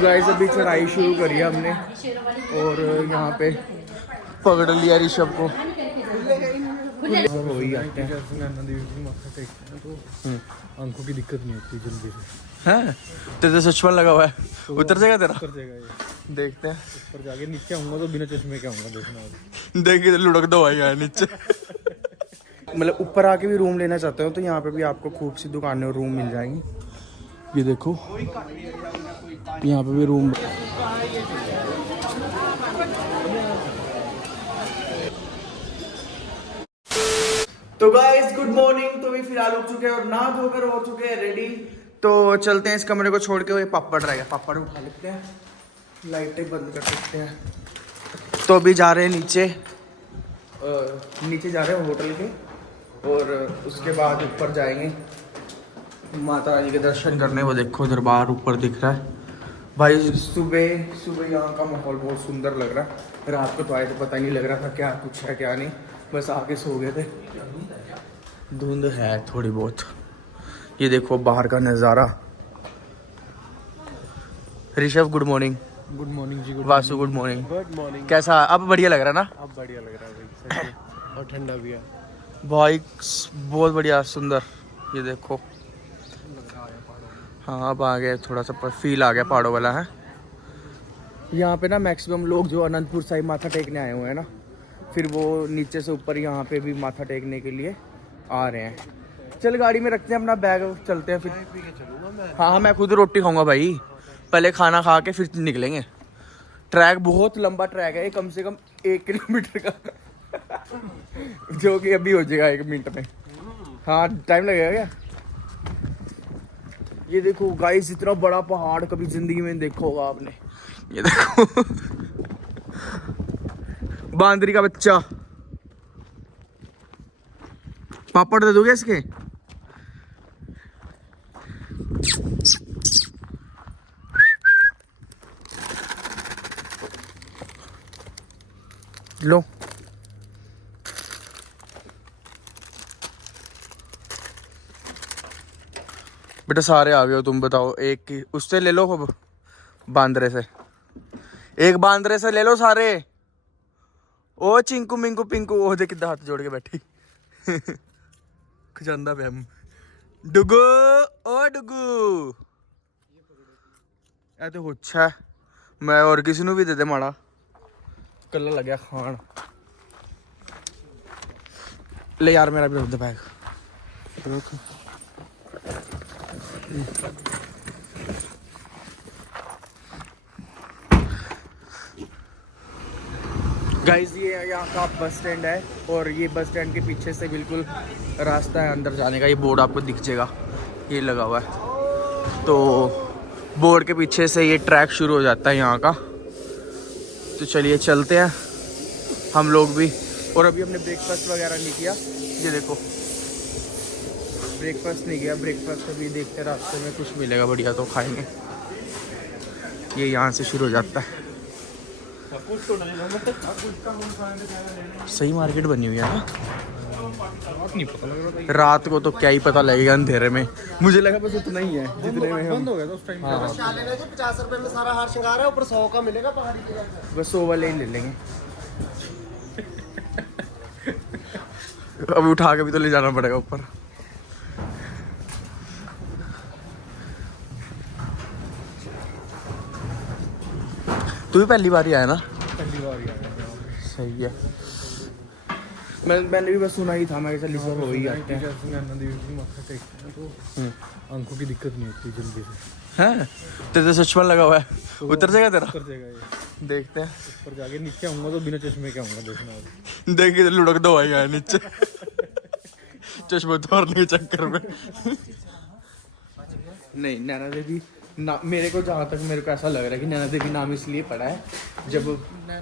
तो गाइस अभी चढ़ाई शुरू करी है हमने और यहाँ पे पकड़ लिया ऋषभ को। वही आते हैं तो आंखों की दिक्कत नहीं होती जल्दी से। हैं तेरे तो चश्मा लगा हुआ है, उतर जाएगा तेरा? उतर जाएगा ये। देखते हैं ऊपर जाके, नीचे आऊंगा तो बिना चश्मे के आऊंगा, देखना। देखिए लुढ़क दो भाई नीचे। मतलब ऊपर आके भी रूम लेना चाहते हो तो यहाँ पे भी आपको खूब सी दुकानें और रूम मिल जाएंगी। ये देखो यहाँ पे भी रूम। तो गाइस गुड मॉर्निंग। तो भी फिलहाल उठ चुके हैं और नहा धोकर हो चुके हैं रेडी। तो चलते हैं इस कमरे को छोड़ के। वो पापड़ रहेगा, पापड़ उठा लेते हैं, लाइटें बंद कर सकते हैं। तो अभी जा रहे हैं नीचे, नीचे जा रहे हैं होटल के और उसके बाद ऊपर जाएंगे माता रानी के दर्शन करने। वो देखो दरबार ऊपर दिख रहा है भाई। सुबह सुबह यहाँ का माहौल बहुत सुंदर लग रहा है। रात को तो आए तो पता नहीं लग रहा था क्या कुछ है क्या नहीं, बस आके सो गए थे। धुंध है थोड़ी बहुत। ये देखो बाहर का नज़ारा। Rishabh good morning. Good morning जी। Vasu good morning. Good morning. कैसा अब बढ़िया लग रहा है ना? अब बढ़िया लग रहा है भाई और ठंडा भी है भाई, बहुत बढ़िया सुंदर। ये देखो हाँ अब आ गए, थोड़ा सा फील आ गया पहाड़ों वाला है। यहाँ पे ना मैक्सिमम लोग जो अनंतपुर साहिब माथा टेकने आए हुए हैं ना, फिर वो नीचे से ऊपर यहाँ पे भी माथा टेकने के लिए आ रहे हैं। चल गाड़ी में रखते हैं अपना बैग, चलते हैं फिर। हाँ मैं खुद रोटी खाऊंगा भाई, पहले खाना खा के फिर निकलेंगे। ट्रैक बहुत लंबा ट्रैक है, कम से कम 1 किलोमीटर का जो कि अभी हो जाएगा 1 मिनट में। हाँ टाइम लगेगा क्या? ये देखो गाइस इतना बड़ा पहाड़ कभी जिंदगी में देखा होगा आपने। ये देखो बांदरी का बच्चा। पापड़ दे दोगे इसके? लो बेटा सारे आ गए हो तुम, बताओ एक की उससे ले लो, अब बांदरे से, एक बांदरे से ले लो सारे। ओ चिंकू मिंकू पिंकू, ओ देख कितना हाथ जोड़ के बैठी। खुजांदा पे हम डुगू, ओ डुगू ए तो अच्छा है। मैं और किसी ਨੂੰ भी दे दे माड़ा, कल्ला लग गया खान। ले यार मेरा भी बैग। गाइस ये यहाँ का बस स्टैंड है और ये बस स्टैंड के पीछे से बिल्कुल रास्ता है अंदर जाने का। ये बोर्ड आपको दिख जाएगा, ये लगा हुआ है। तो बोर्ड के पीछे से ये ट्रैक शुरू हो जाता है यहाँ का। तो चलिए चलते हैं हम लोग भी। और अभी हमने ब्रेकफास्ट वगैरह नहीं किया, ये देखो ब्रेकफास्ट नहीं किया। ब्रेकफास्ट अभी देखते रास्ते में कुछ मिलेगा बढ़िया तो खाएंगे। ये यहाँ से शुरू हो जाता है। सही मार्केट बनी हुई है ना? नहीं पता लग रहा, रात को तो क्या ही पता लगेगा अंधेरे में। मुझे लगा बस उतना ही है जितने में बंद हो गया था उस टाइम। हाँ 50 रुपए में सारा हार श्रृंगार है, ऊपर 100 का मिलेगा पहाड़ी के। बस 100 वाले ही ले लेंगे। अभी उठा के भी तो ले जाना पड़ेगा ऊपर। तू भी पहली बार ही आया ना? पहली बार ही आया। सही है। मैंने भी बस सुना ही था, मैं चल हो ही आते हैं। आंखों की दिक्कत नहीं होती जल्दी से। हैं तेरे तो चश्मा लगा हुआ है, उतर जाएगा तेरा? उतर जाएगा ये। देखते हैं ऊपर जाके, नीचे आऊंगा तो बिना चश्मे के आऊंगा, देखना। देखिए लुढ़क दो भाई नीचे चश्मे तोड़ने के चक्कर में। नहीं नैना देवी ना, मेरे को जहाँ तक मेरे को ऐसा लग रहा है कि नैना देवी नाम इसलिए पड़ा है जब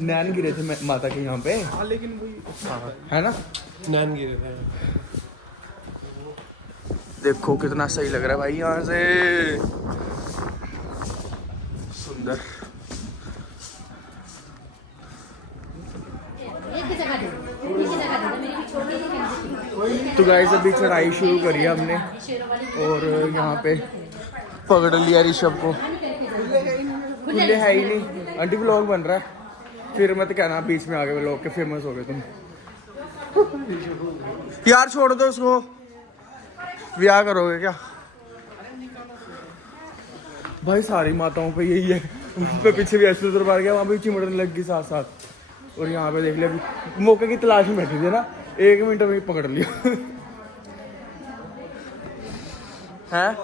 नैन गिरे थे माता के यहाँ पे। हाँ लेकिन वही है ना, नैन गिरे थे। देखो कितना सही लग रहा है भाई यहाँ से, सुंदर। तो गाइस अभी चढ़ाई शुरू करी है हमने और यहाँ पे पकड़ लिया ऋषभ को। खुले है ही नहीं। आंटी व्लॉग बन रहा है, फिर मत कहना बीच में आगे व्लॉग के फेमस हो गए तुम। यार छोड़ दो उसको, ब्याह करोगे क्या? भाई सारी माताओं पे यही है, उन पे पीछे भी ऐसे दरबार गया, वहाँ पे चिमड़ने लग गई साथ साथ। और यहाँ पे देख लिया, मौके की तलाश में बैठी थी ना, 1 मिनट में पकड़ लिया। हैं?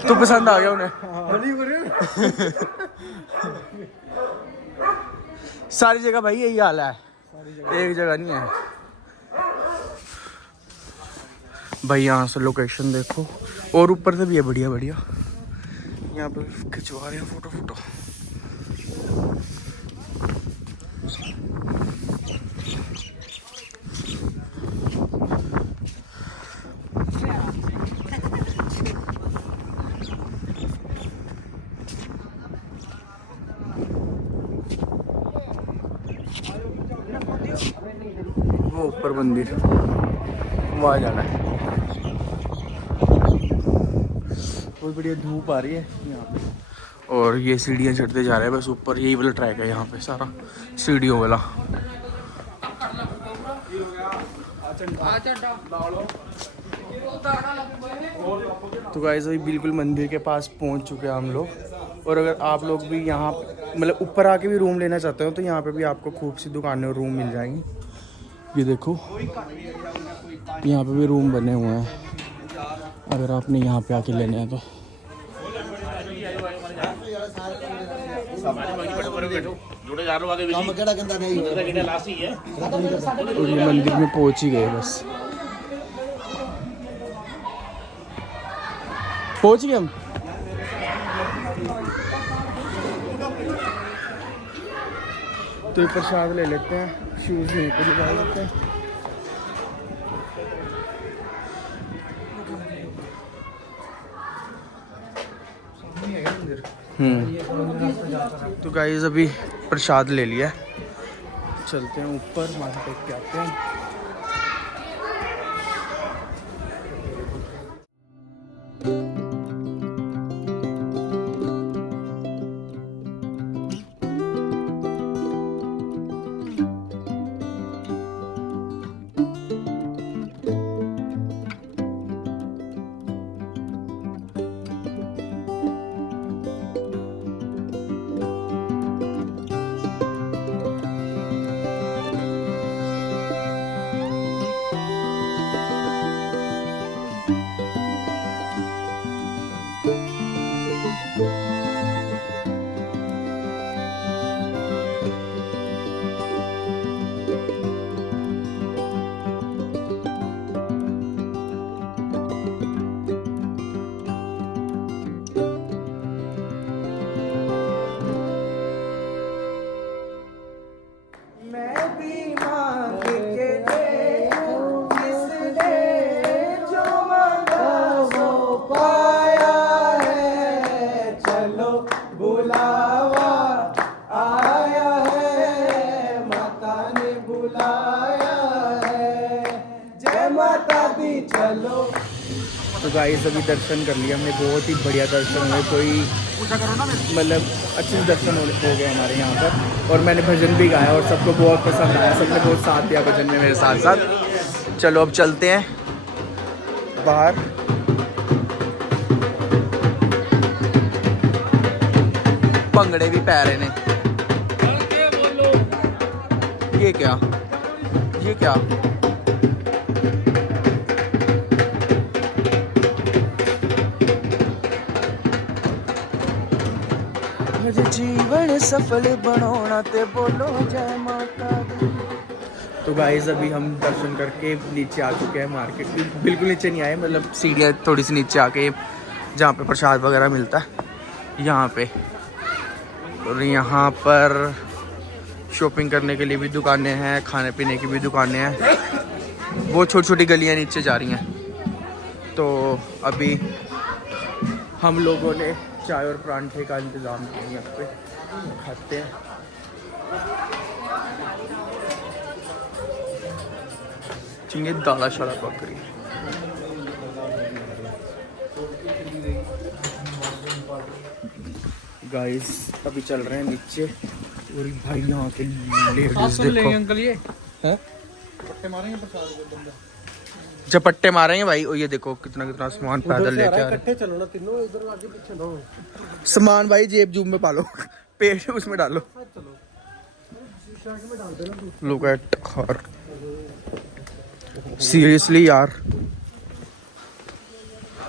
तू पसंद आ गया उन्हें? सारी जगह भाई यही हाल है, एक जगह नहीं है भाई। यहाँ से लोकेशन देखो, और ऊपर से भी है बढ़िया बढ़िया। यहाँ पे खिंचवा रहे हैं फोटो। वो ऊपर मंदिर, वहाँ जाना है। बहुत बढ़िया धूप आ रही है यहाँ पे, और ये सीढ़ियाँ चढ़ते जा रहे हैं बस ऊपर। यही वाला ट्रैक है यहाँ पे सारा, सीढ़ियों वाला। तो गाइस अभी बिल्कुल मंदिर के पास पहुँच चुके हैं हम लोग। और अगर आप लोग भी यहाँ मतलब ऊपर आके भी रूम लेना चाहते हो तो यहाँ पे भी आपको खूब सी दुकानें और रूम मिल जाएंगी। ये देखो यहाँ पे भी रूम बने हुए हैं, अगर आपने यहाँ पे आके लेने हैं तो। और ये मंदिर में पहुंच ही गए, बस पहुंच गए हम। तो ये प्रसाद ले लेते हैं, शूज यहीं पे लगा लेते हैं। तो गाइस अभी प्रसाद ले लिया, चलते हैं ऊपर, माथा टेक के आते हैं। तो गाइस अभी दर्शन कर लिया हमने, बहुत ही बढ़िया दर्शन हुए, कोई मतलब अच्छे से दर्शन हो गए हमारे यहाँ पर। और मैंने भजन भी गाया और सबको बहुत पसंद आया, सबने बहुत साथ दिया भजन में मेरे साथ साथ। चलो अब चलते हैं बाहर। भंगड़े भी पै रहे ने। ये क्या मुझे जीवन सफल बनाना ते बोलो जय माता दी। तो गाइस अभी हम दर्शन करके नीचे आ चुके हैं, मार्केट बिल्कुल नीचे नहीं आए, मतलब सीढ़ियाँ थोड़ी सी नीचे आके जहाँ पे प्रसाद वगैरह मिलता है यहाँ पे। और यहाँ पर शॉपिंग करने के लिए भी दुकानें हैं, खाने पीने की भी दुकानें हैं। वो छोटी छोटी गलियाँ नीचे जा रही हैं। तो अभी हम लोगों ने चाय और परांठे का इंतज़ाम किया, यहाँ पे खाते हैं। चिंगे दाला शाला बकरी। गाइस अभी चल रहे हैं नीचे और भाई यहाँ के लेडीज देखो अंकल ये हैं पट्टे मारेंगे प्रसाद को बंदा झपट्टे मारेंगे भाई। और ये देखो कितना कितना सामान पैदल लेके आ रहे इकट्ठे चलो ना तीनों इधर आगे पीछे दो हैं। सामान भाई जेब जूब में पालो पेट उसमें डालो। चलो शीशा में डाल देना लुक एट हर सीरियसली यार।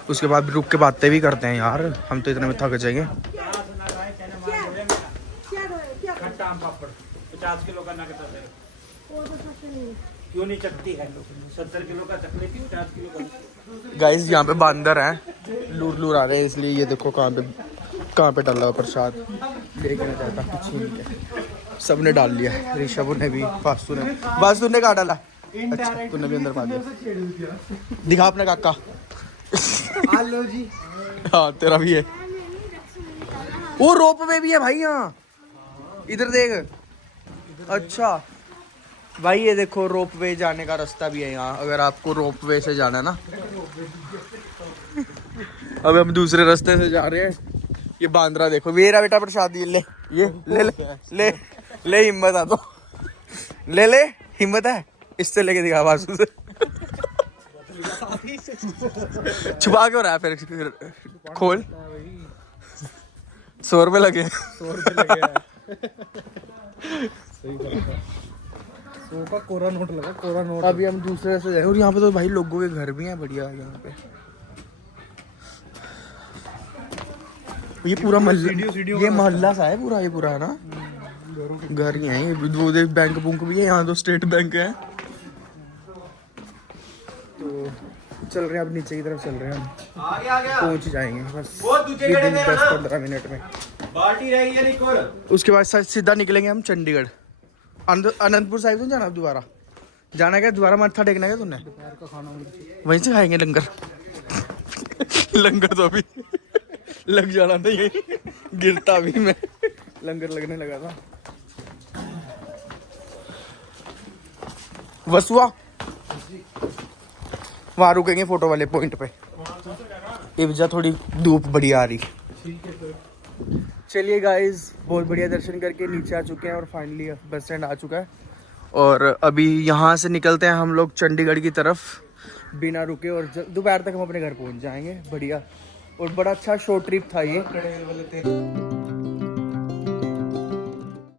उसके बाद रुक के बातें भी करते हैं यार, हम तो इतने में थक जाएंगे। 50 किलो का नगद है। क्यों नहीं चकती है? 70 किलो का चकले की 50 किलो का। गाइस यहाँ पे बांदर हैं, लूर लूर आ रहे हैं, इसलिए ये देखो कहाँ पे डाला हुआ प्रसाद लेके नहीं जाता कुछ ही नहीं है। सबने डाल लिया, ऋषभ ने भी, वासु ने कहाँ डाला? अच्छा, तूने भी अंदर पा दिया। दिखा अपने काका। हेलो जी हाँ तेरा भी है। वो रोप वे भी है भाई यहाँ, इधर देख। अच्छा भाई ये देखो रोप वे जाने का रास्ता भी है यहाँ, अगर आपको रोप वे से जाना है ना। अब हम दूसरे रास्ते से जा रहे हैं। ये बांद्रा देखो, मेरा बेटा प्रसाद ये ले ले ले हिम्मत आ तो ले हिम्मत है, इससे लेके दिखा वासु से। छुपा क्यों रहा है फिर खोल। 100 रुपए लगे। 100 रुपए लगे सही बात है। 100 का कोरा नोट लगा, कोरा नोट। अभी हम दूसरे से जाए और यहाँ पे तो भाई लोगों के घर भी हैं बढ़िया यहाँ पे। ये पूरा मोहल्ला, ये मोहल्ला सा है पूरा, ये पूरा है ना घर ही है। ये वो देख बैंक बुंक भी है यहाँ, तो स्टेट बैंक है। तो चल रहे हैं अब नीचे की तरफ चल रहे हैं हम, पहुंच जाएंगे बस 10-15 मिनट में। बाल्टी रही है नहीं कोर। उसके बाद सीधा निकलेंगे हम चंडीगढ़। अनंतपुर साहिब तो जाना, अब दोबारा जाना क्या? दोबारा मत्था टेकना क्या तूने? दोपहर का खाना वहीं से खाएंगे लंगर। लंगर तो अभी लग जाना था, ये गिरता भी मैं, लंगर लगने लगा था। वसुआ वहां रुकेंगे फोटो वाले पॉइंट पे। ये वजह थोड़ी धूप बढ़िया आ रही। चलिए गाइस, बहुत बढ़िया दर्शन करके नीचे आ चुके हैं और फाइनली बस स्टैंड आ चुका है। और अभी यहाँ से निकलते हैं हम लोग चंडीगढ़ की तरफ बिना रुके, और दोपहर तक हम अपने घर पहुँच जाएंगे। बढ़िया और बड़ा अच्छा शॉर्ट ट्रिप था ये।